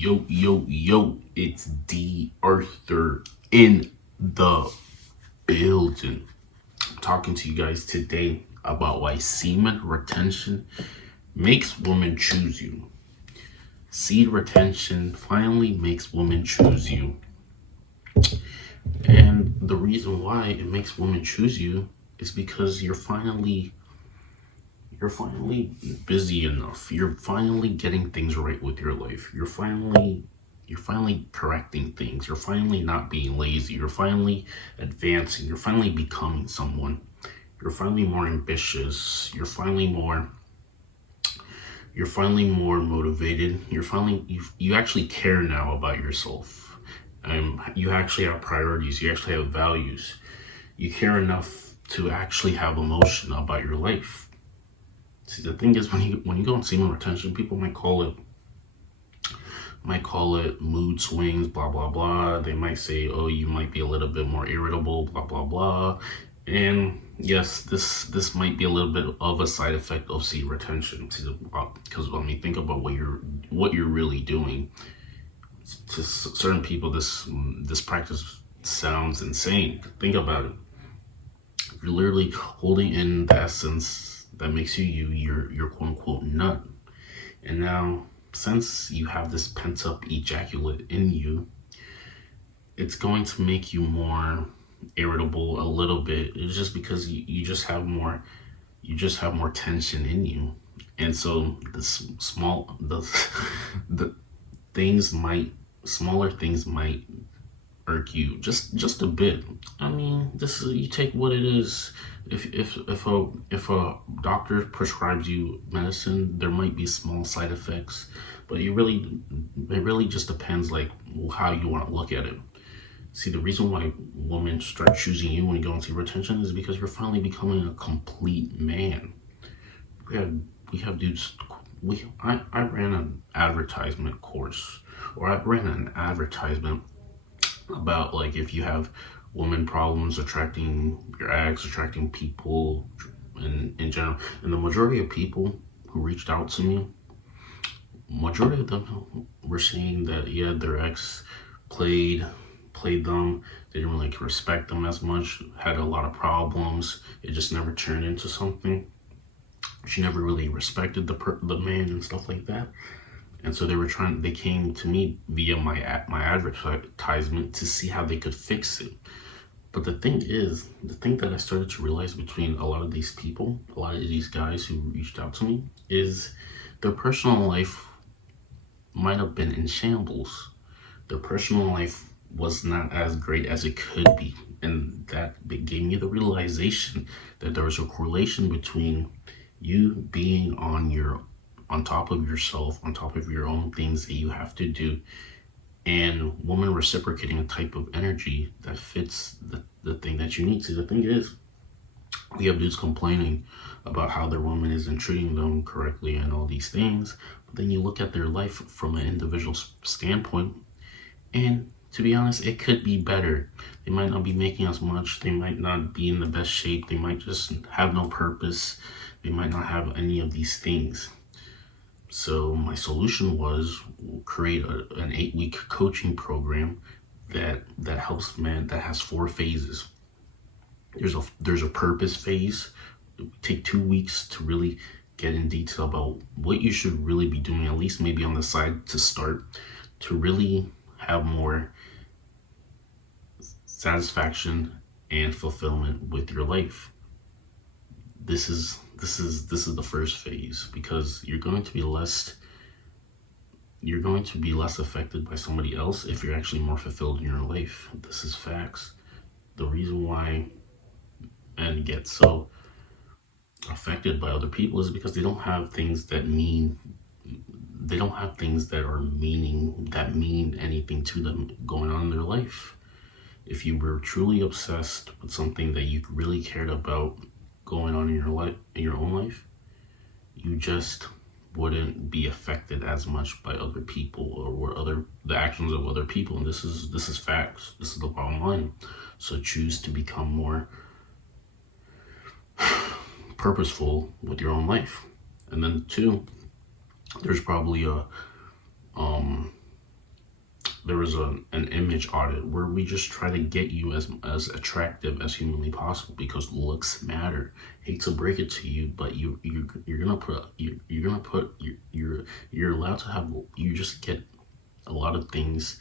Yo, it's D.Arthur in the building. I'm talking to you guys today about why semen retention makes women choose you. Seed retention finally makes women choose you. And the reason why it makes women choose you is because you're finally busy enough. You're finally getting things right with your life. You're finally correcting things. You're finally not being lazy. You're finally advancing. You're finally becoming someone. You're finally more ambitious. You're finally more motivated. You actually care now about yourself. You actually have priorities. You actually have values. You care enough to actually have emotion about your life. See, the thing is, when you go on semen retention, people might call it mood swings, blah blah blah. They might say, "Oh, you might be a little bit more irritable, blah blah blah." And yes, this might be a little bit of a side effect of seed retention, because when you think about what you're really doing, to certain people, this practice sounds insane. Think about it. You're literally holding in the essence that makes you, your quote unquote nut. And now, since you have this pent up ejaculate in you, it's going to make you more irritable a little bit. It's just because you just have more tension in you. And so the things might smaller things might irk you just a bit. I mean, this is, you take what it is. If a doctor prescribes you medicine, there might be small side effects, but it really just depends, like, how you want to look at it. See, the reason why women start choosing you when you go into retention is because you're finally becoming a complete man. We have dudes. I ran an advertisement course, or I ran an advertisement about, like, if you have women problems attracting your ex, attracting people in general. And the majority of people who reached out to me, majority of them were saying that, yeah, their ex played played them. They didn't really respect them as much. Had a lot of problems. It just never turned into something. She never really respected the man and stuff like that. And so they came to me via my advertisement to see how they could fix it. But the thing that I started to realize between a lot of these people, a lot of these guys who reached out to me, is their personal life might have been in shambles. Their personal life was not as great as it could be. And that gave me the realization that there was a correlation between you being on top of yourself, on top of your own things that you have to do, and woman reciprocating a type of energy that fits the thing that you need to. The thing is, we have dudes complaining about how their woman isn't treating them correctly and all these things. But then you look at their life from an individual standpoint, and to be honest, it could be better. They might not be making as much. They might not be in the best shape. They might just have no purpose. They might not have any of these things. So my solution was create an 8-week coaching program that helps men, that has 4 phases. There's a purpose phase. Take 2 weeks to really get in detail about what you should really be doing, at least maybe on the side to start, to really have more satisfaction and fulfillment with your life. This is the first phase, because you're going to be less affected by somebody else if you're actually more fulfilled in your life. This is facts. The reason why men get so affected by other people is because they don't have things that mean that mean anything to them going on in their life. If you were truly obsessed with something that you really cared about going on in your own life, you just wouldn't be affected as much by other people, or the actions of other people. And this is facts. This is the bottom line. So choose to become more purposeful with your own life. And then 2, there's probably an image audit where we just try to get you as attractive as humanly possible because looks matter. Hate to break it to you, but you're gonna put you're gonna put you're allowed to have, you just get a lot of things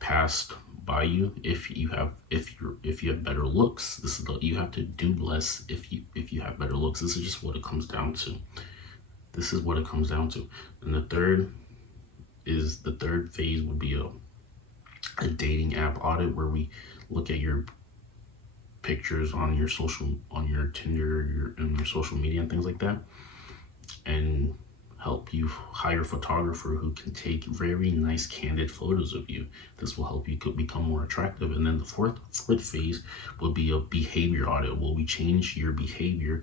passed by you if you have better looks. This is you have to do less if you have better looks. This is just what it comes down to. This is what it comes down to. And the third phase would be a dating app audit where we look at your pictures on on your Tinder, and your social media and things like that, and help you hire a photographer who can take very nice candid photos of you. This will help you become more attractive. And then the fourth phase will be a behavior audit. Will we change your behavior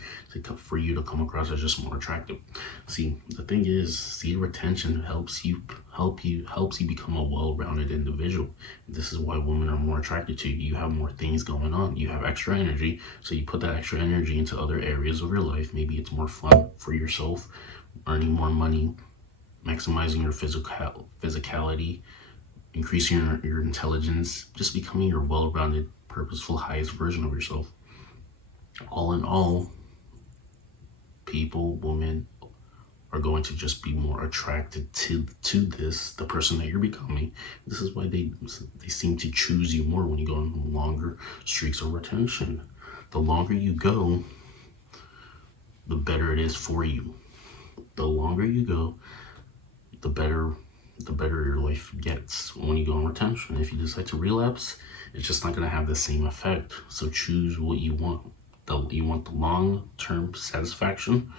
for you to come across as just more attractive? See, the thing is, seed retention helps you become a well-rounded individual. This is why women are more attracted to you. You have more things going on. You have extra energy, so you put that extra energy into other areas of your life. Maybe it's more fun for yourself, earning more money, maximizing your physicality, increasing your intelligence, just becoming your well-rounded, purposeful, highest version of yourself. All in all, women are going to just be more attracted to the person that you're becoming. This is why they seem to choose you more when you go on longer streaks of retention. The longer you go, the better it is for you. The longer you go, the better your life gets when you go on retention. If you decide to relapse, it's just not going to have the same effect. So choose what you want. You want the long-term satisfaction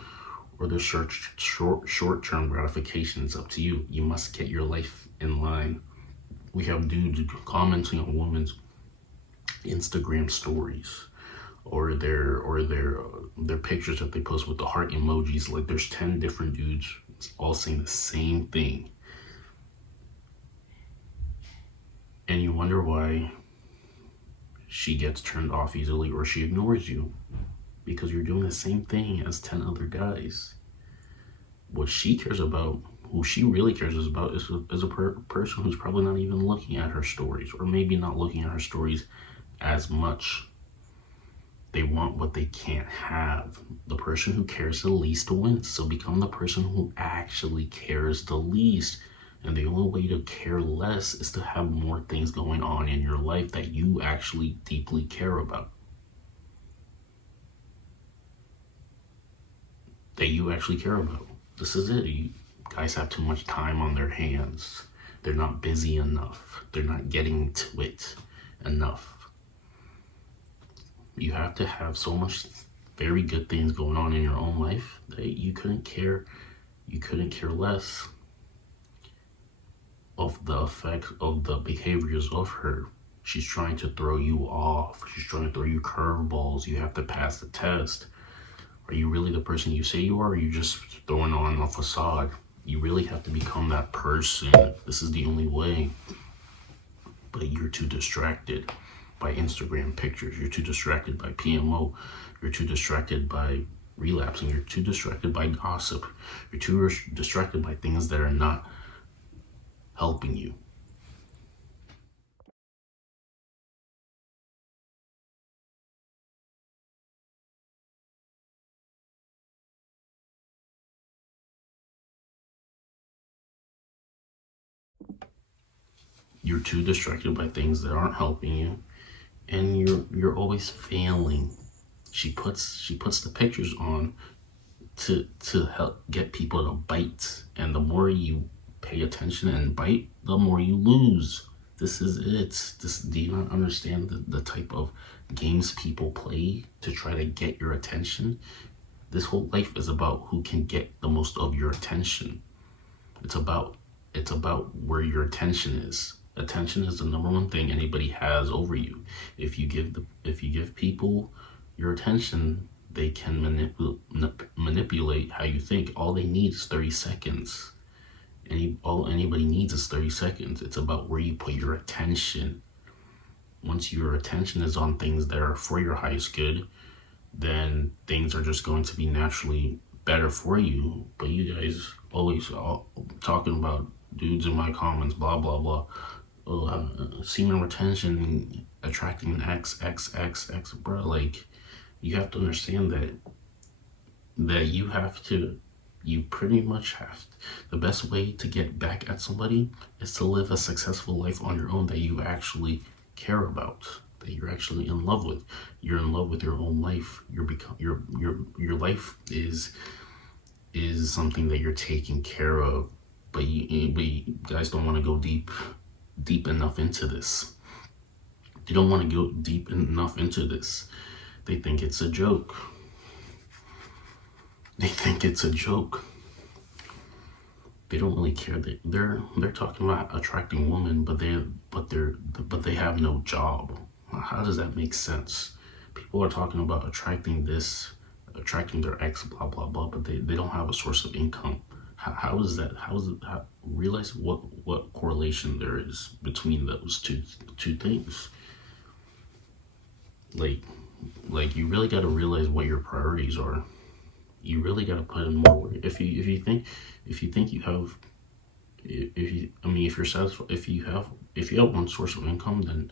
or the short-term gratification. It's up to you. You must get your life in line. We have dudes commenting on women's Instagram stories or their pictures that they post with the heart emojis. Like there's 10 different dudes all saying the same thing. And you wonder why she gets turned off easily or she ignores you, because you're doing the same thing as 10 other guys. What she cares about, who she really cares about, is a person who's probably not even looking at her stories, or maybe not looking at her stories as much. They want what they can't have. The person who cares the least wins. So become the person who actually cares the least. And the only way to care less is to have more things going on in your life that you actually deeply care about. That you actually care about. This is it. You guys have too much time on their hands. They're not busy enough. They're not getting to it enough. You have to have so much very good things going on in your own life that you couldn't care less of the effects of the behaviors of her. She's trying to throw you off. She's trying to throw you curveballs. You have to pass the test. Are you really the person you say you are, or are you just throwing on a facade? You really have to become that person. This is the only way. But you're too distracted by Instagram pictures. You're too distracted by PMO. You're too distracted by relapsing. You're too distracted by gossip. You're too distracted by things that are not helping you. You're too distracted by things that aren't helping you, and you're always failing. She puts the pictures on to help get people to bite, and the more you pay attention and bite, the more you lose. This is it. Do you not understand the type of games people play to try to get your attention? This whole life is about who can get the most of your attention. It's about where your attention is. Attention is the number one thing anybody has over you. If you give people your attention, they can manipulate how you think. All they need is 30 seconds. All anybody needs is 30 seconds. It's about where you put your attention. Once your attention is on things that are for your highest good, then things are just going to be naturally better for you. But you guys always talking about dudes in my comments, blah blah blah. Semen retention, attracting X, bro. Like, you have to understand that you pretty much have the best way to get back at somebody is to live a successful life on your own that you actually care about, that you're actually in love with. You're in love with your own life. Your life is something that you're taking care of, but you guys don't want to go deep enough into this. They don't want to go deep enough into this. They think it's a joke. They think it's a joke. They don't really care. They're talking about attracting women, but they have no job. How does that make sense? People are talking about attracting their ex, blah blah blah, but they don't have a source of income. How is that? Realize what correlation there is between those two things. Like you really got to realize what your priorities are. You really got to put in more work. If you think you have, if you're satisfied, if you have one source of income,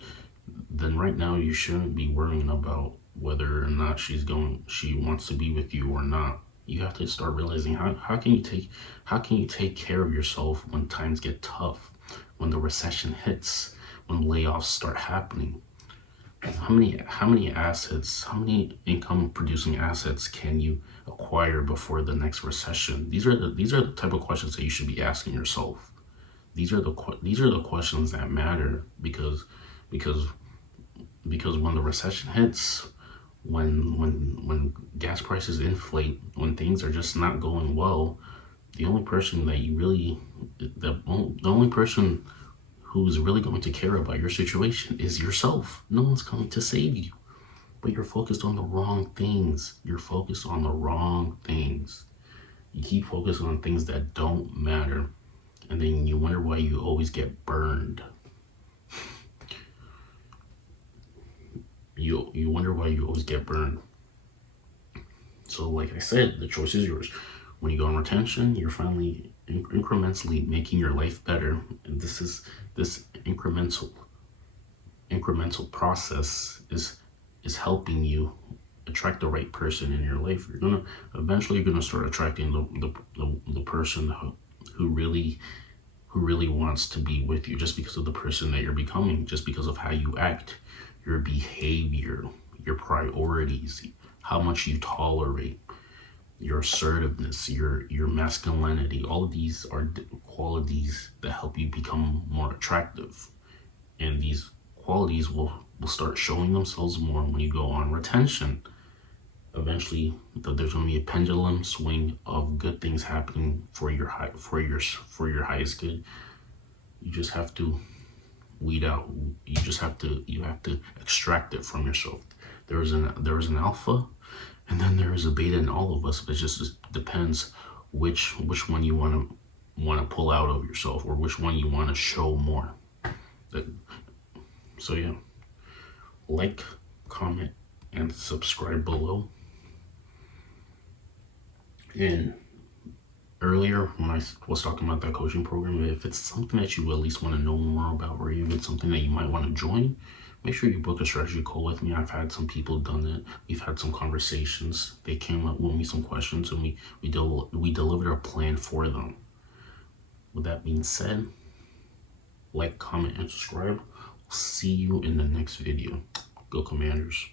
then right now you shouldn't be worrying about whether or not she wants to be with you or not. You have to start realizing how can you take care of yourself when times get tough, when the recession hits, when layoffs start happening. How many assets, how many income producing assets can you acquire before the next recession? These are the type of questions that you should be asking yourself. These are the questions that matter, because when the recession hits, when gas prices inflate, when things are just not going well, the only person who's really going to care about your situation is yourself. No one's coming to save you. But you're focused on the wrong things. You're focused on the wrong things. You keep focusing on things that don't matter, and then you wonder why you always get burned. You wonder why you always get burned. So like I said, the choice is yours. When you go on retention, you're finally incrementally making your life better, and this incremental process is helping you attract the right person in your life. You're gonna start attracting the person who really wants to be with you, just because of the person that you're becoming, just because of how you act, your behavior, your priorities, how much you tolerate, your assertiveness, your masculinity. All of these are qualities that help you become more attractive, and these qualities will start showing themselves more when you go on retention. Eventually, there's going to be a pendulum swing of good things happening for your highest good. You just have to weed out. You have to extract it from yourself. There is an alpha, and then there is a beta in all of us. It just depends which one you want to pull out of yourself, or which one you want to show more. So yeah, like, comment, and subscribe below. And earlier when I was talking about that coaching program, if it's something that you at least want to know more about, or even something that you might want to join, make sure you book a strategy call with me. I've had some people done it. We've had some conversations. They came up with me some questions, and we delivered a plan for them. With that being said, like, comment, and subscribe. See you in the next video. Go Commanders.